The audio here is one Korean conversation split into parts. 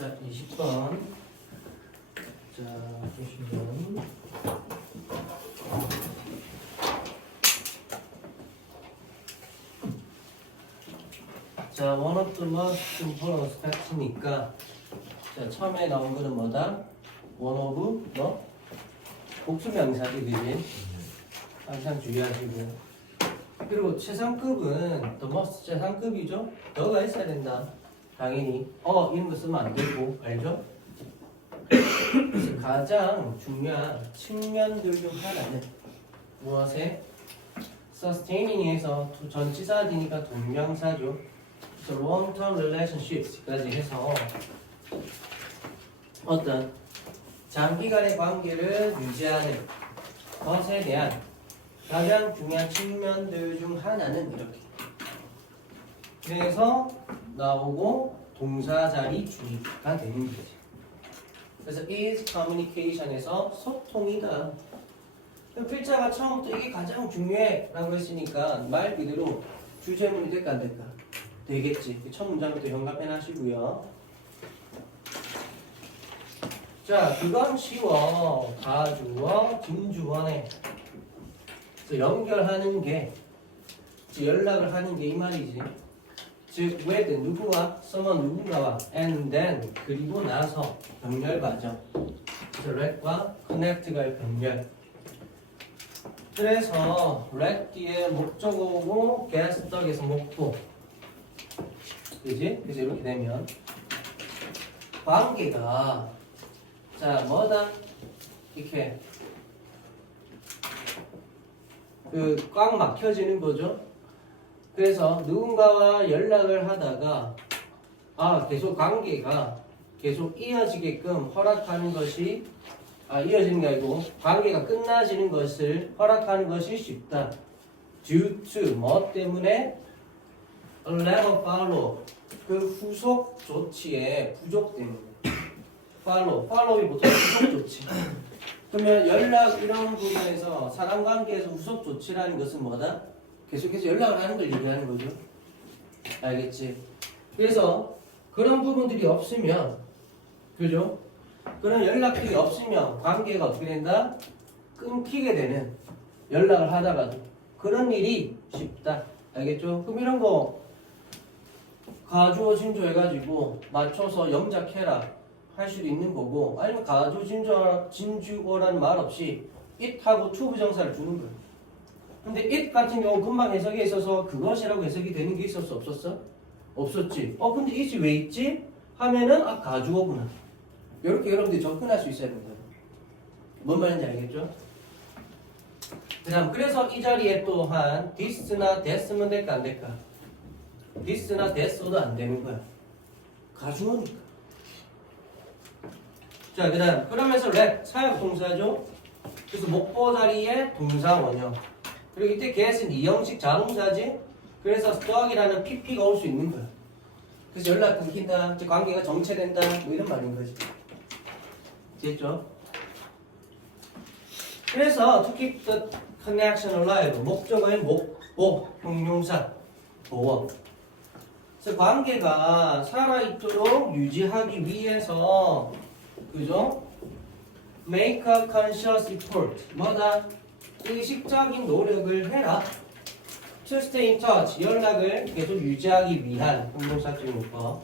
자, 20번. 자, 보시면. 자, one of the most important fact니까 자, 처음에 나온 거는 뭐다? one of 뭐? 복수 명사지, 그지? 항상 주의하시고. 그리고 최상급은 the most 최상급이죠? 더가 있어야 된다. 당연히 어 이런 거 쓰면 안 되고 알죠? 가장 중요한 측면들 중 하나는 무엇에 sustaining에서 두- 전치사가 되니까 동명사죠. 그래서 long-term relationships까지 해서 어떤 장기간의 관계를 유지하는 것에 대한 가장 중요한 측면들 중 하나는 이렇게. 그래서 나오고 동사 자리 주의가 되는 거지. 그래서 is communication에서 소통이다. 필자가 처음부터 이게 가장 중요해라고 했으니까 말 그대로 주제문이 될까 안 될까? 되겠지. 첫 문장부터 영감해 놔시고요. 자, 그건 쉬워. 가주어, 진주어네. 그래서 연결하는 게, 즉 연락을 하는 게 이 말이지. 즉, with 누구와, someone 누군가와, and then 그리고 나서 연결 과정. 그래서 let과 connect가 연결. 그래서 let 뒤에 목적어고 get stuck에서 목도. 그지? 그래서 이렇게 되면 관계가 자 뭐다 이렇게 그 꽉 막혀지는 거죠. 그래서 누군가와 연락을 하다가 아 계속 관계가 계속 이어지게끔 허락하는 것이 아 이어지는 게 아니고 관계가 끝나지는 것을 허락하는 것이 쉽다. due to 뭐 때문에 a lack of follow 그 후속 조치의 부족 때문에 follow follow이 보통 후속 조치 그러면 연락 이런 부분에서 사람 관계에서 후속 조치라는 것은 뭐다? 계속해서 연락을 하는 걸 얘기하는 거죠. 알겠지? 그래서 그런 부분들이 없으면 그죠? 그런 연락들이 없으면 관계가 어떻게 된다? 끊기게 되는 연락을 하다가도 그런 일이 쉽다. 알겠죠? 그럼 이런 거 가주어 진조 해가지고 맞춰서 영작해라 할 수도 있는 거고 아니면 가주어 진조 진주어라는 말 없이 it하고 to 부정사를 주는 거예요. 근데 it 같은 경우 금방 해석에 있어서 그것이라고 해석이 되는 게 있었어 없었어? 없었지. 어 근데 it이 왜 있지? 하면은 아 가주어구나. 이렇게 여러분들이 접근할 수 있어야 된다. 뭔 말인지 알겠죠? 그다음 그래서 이 자리에 또한 this나 that으면 될까 안 될까? this나 that어도 안 되는 거야. 가주어니까. 자 그다음 그러면서 let 사역 동사죠. 그래서 목보 자리에 동사 원형. 그리고 이때 get은 이형식 자동사지. 그래서 stuck이라는 pp가 올 수 있는 거야. 그래서 연락 끊긴다, 이제 관계가 정체된다, 뭐 이런 말인 거지. 됐죠? 그래서 to keep the connection alive 목적어의 목보 형용사 보어. 그래서 관계가 살아있도록 유지하기 위해서 그죠? make a conscious effort 뭐다? 의식적인 노력을 해라. in touch 연락을 계속 유지하기 위한 형용사적 문법.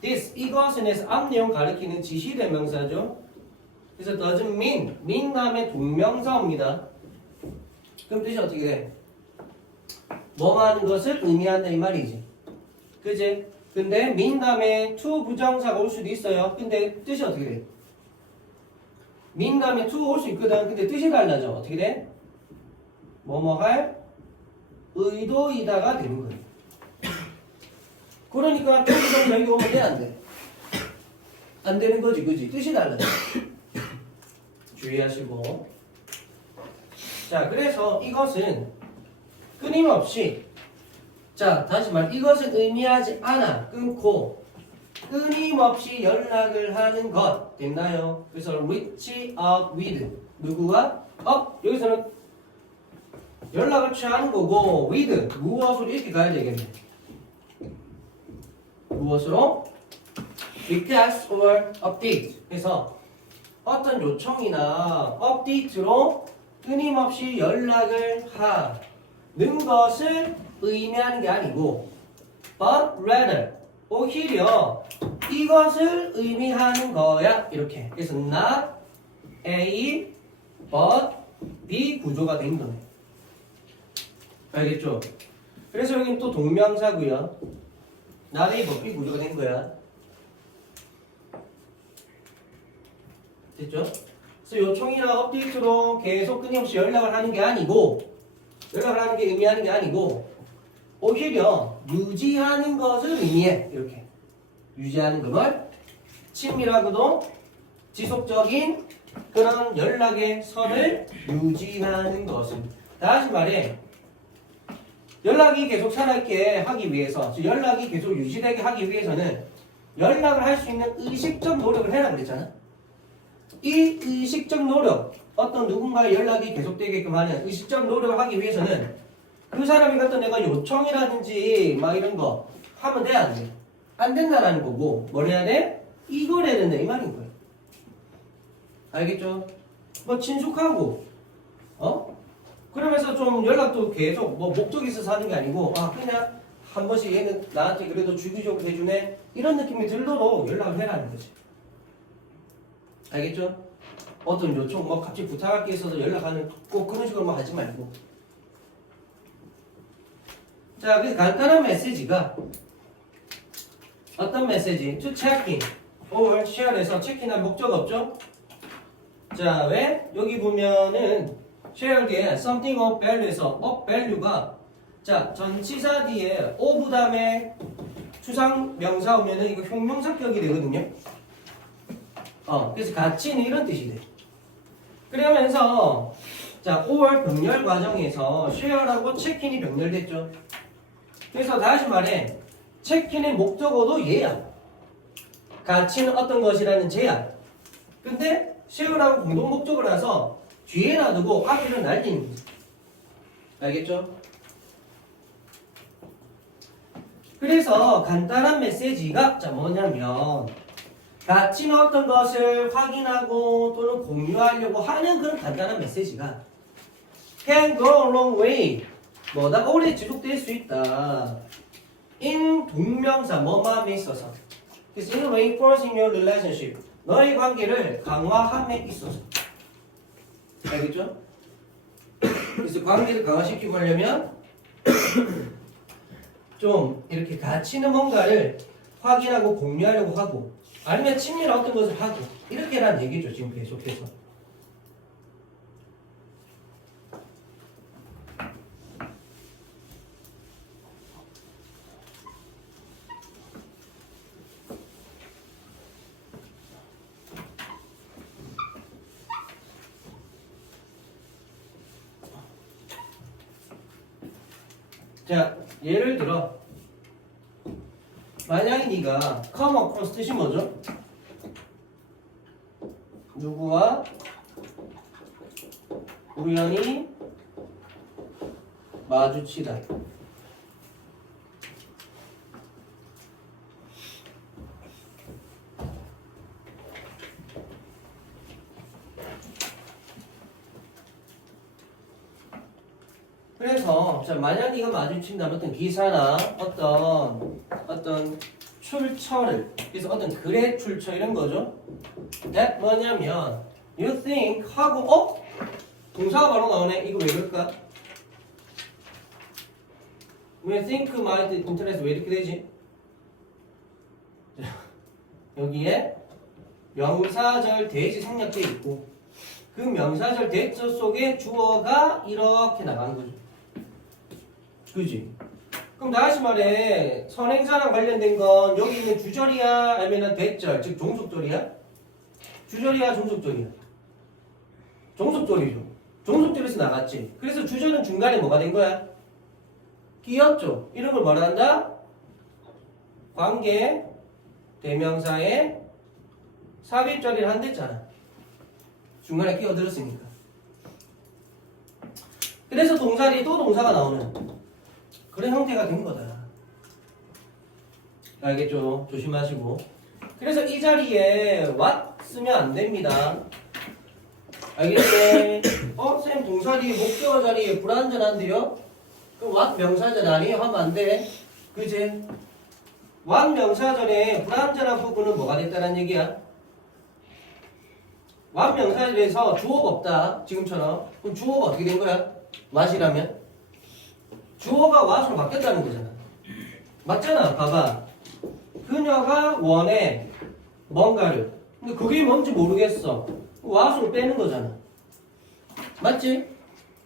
this 이것은 해서 앞 내용 가리키는 지시대명사죠. 그래서 doesn't mean mean 다음에 동명사입니다. 그럼 뜻이 어떻게 돼? 뭐 하는 것을 의미한다 이 말이지. 그지? 근데 mean 다음에 to 부정사가 올 수도 있어요. 근데 뜻이 어떻게 돼? 다음에 to 올 수 있거든. 근데 뜻이 달라져. 어떻게 돼? 뭐뭐 할 의도이다가 되는 거예요. 그러니까 부정사 여기 오면 돼? 안 돼? 안 되는 거지, 그지? 뜻이 달라져. 주의하시고. 자, 그래서 이것은 끊임없이 자, 다시 말 이것은 의미하지 않아 끊고 끊임없이 연락을 하는 것 됐나요? 그래서 reach out with 누구와? 어? 여기서는 연락을 취하는 거고 with 무엇으로 이렇게 가야 되겠네. 무엇으로? request or update. 그래서 어떤 요청이나 업데이트로 끊임없이 연락을 하는 것을 의미하는 게 아니고 but rather 오히려 이것을 의미하는 거야. 이렇게. 그래서 not A but B 구조가 된 거네. 알겠죠? 그래서 여기는 또 동명사고요. not A but B 구조가 된 거야. 됐죠? 그래서 요청이나 업데이트로 계속 끊임없이 연락을 하는 게 아니고 연락을 하는 게 의미하는 게 아니고 오히려 유지하는 것을 의미해. 이렇게 유지하는 것을 친밀하고도 지속적인 그런 연락의 선을 유지하는 것을 다시 말해 연락이 계속 살아있게 하기 위해서 즉 연락이 계속 유지되게 하기 위해서는 연락을 할 수 있는 의식적 노력을 해라 그랬잖아 이 의식적 노력 어떤 누군가의 연락이 계속되게끔 하는 의식적 노력을 하기 위해서는 그 사람이 갖다 내가 요청이라든지 막 이런 거 하면 돼안 돼? 안 된다라는 거고 뭘 해야 돼? 이걸 해야 된다 이 말인 거예요 알겠죠? 뭐 친숙하고 어? 그러면서 좀 연락도 계속 뭐 목적이 있어서 하는 게 아니고 아 그냥 한 번씩 얘는 나한테 그래도 주기적으로 해주네 이런 느낌이 들도록 연락을 해라는 거지 알겠죠? 어떤 요청 뭐 갑자기 부탁할 게 있어서 연락하는 꼭 그런 식으로 만 하지 말고 자 그래서 간단한 메시지가 어떤 메시지? to check in or share에서 체크인할 목적 없죠? 자 왜? 여기 보면은 share 뒤에 something of value에서 of value가 자 전치사 뒤에 of 다음에 추상 명사 오면은 이거 형용사격이 되거든요 어, 그래서 가치는 이런 뜻이 돼. 그러면서 자, 5월 병렬 과정에서 쉐어라고 체킨이 병렬됐죠. 그래서 다시 말해 체킨의 목적어도 얘야. 가치는 어떤 것이라는 제야. 근데 쉐어라고 공동 목적어라서 뒤에 놔두고 앞에를 날리는 거지. 알겠죠? 그래서 간단한 메시지가 자 뭐냐면 가치는 어떤 것을 확인하고 또는 공유하려고 하는 그런 간단한 메시지가 can go a long way 뭐다 오래 지속될 수 있다 in 동명사 뭐뭐함에 있어서. 그래서 in reinforcing your relationship? 너의 관계를 강화함에 있어서. 알겠죠? 그래서 관계를 강화시키고 하려면 좀 이렇게 가치 있는 뭔가를 확인하고 공유하려고 하고 아니면 친밀한 어떤 것을 하고 이렇게라는 얘기죠 지금 계속해서 자 예를 들어 네가 come across 뜻이 뭐죠? 누구와 우연히 마주치다. 그래서 자 만약 네가 마주친다면 어떤 기사나 어떤 어떤 출처를 그래서 어떤 글의 출처 이런 거죠. that 뭐냐면 you think 하고 어 동사가 바로 나오네. 이거 왜 그럴까? 왜 think might interest 왜 이렇게 되지? 자, 여기에 명사절 대지 생략돼 있고 그 명사절 대절 속에 주어가 이렇게 나가는 거죠. 그지? 그럼 다시 말해 선행사랑 관련된 건 여기 있는 주절이야 아니면 대절 즉 종속절이야? 주절이야 종속절이야? 종속절이죠. 종속절에서 나갔지. 그래서 주절은 중간에 뭐가 된 거야? 끼었죠. 이런 걸 뭐라 한다? 관계 대명사에 삽입절이를 한댔잖아. 중간에 끼어들었으니까. 그래서 동사리 또 동사가 나오는 그런 형태가 된 거다. 알겠죠? 조심하시고. 그래서 이 자리에 what 쓰면 안 됩니다. 알겠지? 어, 쌤 동사 뒤에 목적어 자리에 불완전한데요? 그럼 what 명사절 아니에요? 하면 안 돼. 그지? what 명사절에 불완전한 부분은 뭐가 됐다는 얘기야? what 명사절에서 주어가 없다. 지금처럼. 그럼 주어가 어떻게 된 거야? what이라면? 주어가 what으로 바뀌었다는 거잖아. 맞잖아. 봐봐. 그녀가 원해 뭔가를. 근데 그게 뭔지 모르겠어. what으로 빼는 거잖아. 맞지?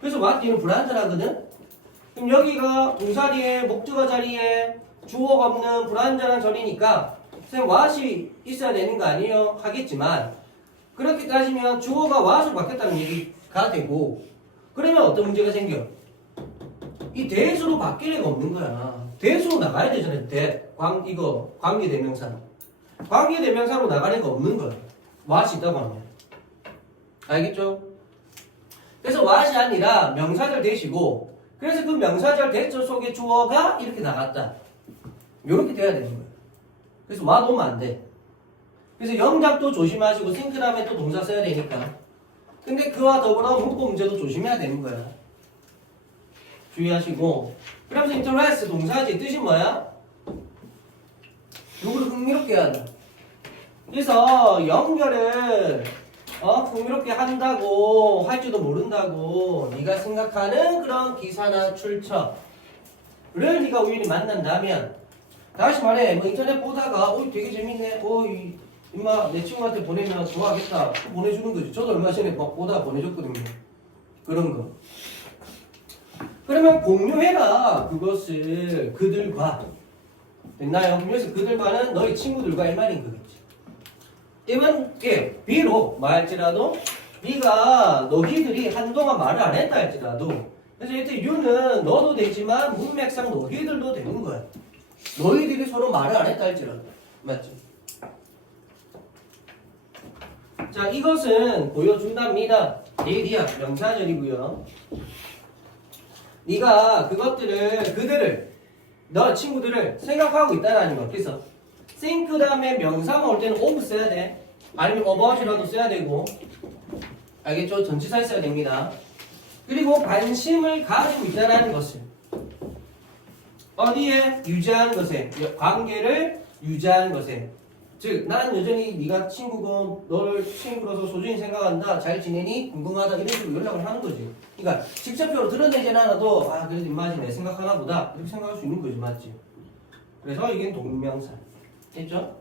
그래서 뒤는 불완전하거든? 그럼 여기가 동사 뒤에 목적어 자리에 주어가 없는 불완전한 절이니까 쌤 what이 있어야 되는 거 아니에요? 하겠지만 그렇게 따지면 주어가 what으로 바뀌었다는 얘기가 되고 그러면 어떤 문제가 생겨? 이 대수로 바뀔 리가 없는 거야. 대수로 나가야 되잖아요. 대, 광, 이거, 관계대명사. 관계대명사로 나갈 리가 없는 거야. what이 있다고 하면. 알겠죠? 그래서 what이 아니라 명사절 대시고, 그래서 그 명사절 대절 속에 주어가 이렇게 나갔다. 요렇게 돼야 되는 거예요. 그래서 what 오면 안 돼. 그래서 영작도 조심하시고, 싱크라면 또 동사 써야 되니까. 근데 그와 더불어 문법 문제도 조심해야 되는 거야. 주의하시고. 그러면서 interest 동사지 뜻이 뭐야? 누구를 흥미롭게 하다. 그래서 연결을 어 흥미롭게 한다고 할지도 모른다고 네가 생각하는 그런 기사나 출처를 네가 우연히 만난다면 다시 말해 뭐 인터넷 보다가 어 되게 재밌네. 어 이, 임마 내 친구한테 보내면 좋아하겠다. 보내주는 거지. 저도 얼마 전에 막 보다가 보내줬거든요. 그런 거 그러면 공유해라 그것을 그들과 됐나요? 그래서 그들과는 너희 친구들과 이 말인 거겠지. 이건 예, 비록 말할지라도 네가 너희들이 한동안 말을 안 했다 할지라도 그래서 이때 유는 너도 되지만 문맥상 너희들도 되는 거야. 너희들이 서로 말을 안 했다 할지라도 맞지? 자 이것은 보여준답니다. 내일이야 명사절이고요. 네가 그것들을 그들을 너 친구들을 생각하고 있다라는 거. 그래서 think 다음에 명사가 올 때는 of 써야 돼. 아니면 about이라도 써야 되고. 알겠죠? 전치사 써야 됩니다. 그리고 관심을 가지고 있다라는 것을 어디에 유지하는 것에 관계를 유지하는 것에 즉 나는 여전히 네가 친구고 너를 친구로서 소중히 생각한다 잘 지내니 궁금하다 이런 식으로 연락을 하는 거지. 그러니까 직접적으로 드러내진 않아도 아 그래도 입맛이 내 생각하나 보다. 이렇게 생각할 수 있는 거지 맞지? 그래서 이게 동명사. 됐죠?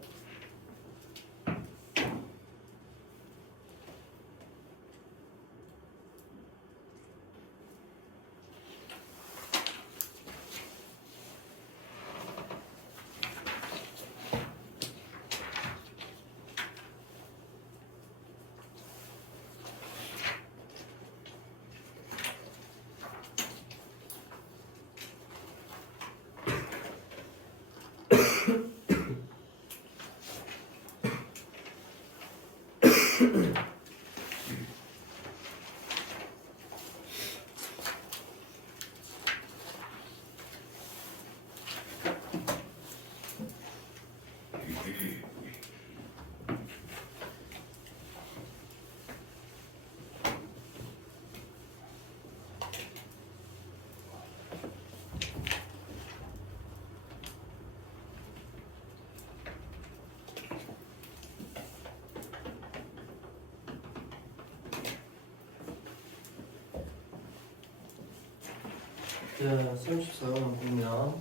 자 34번 보면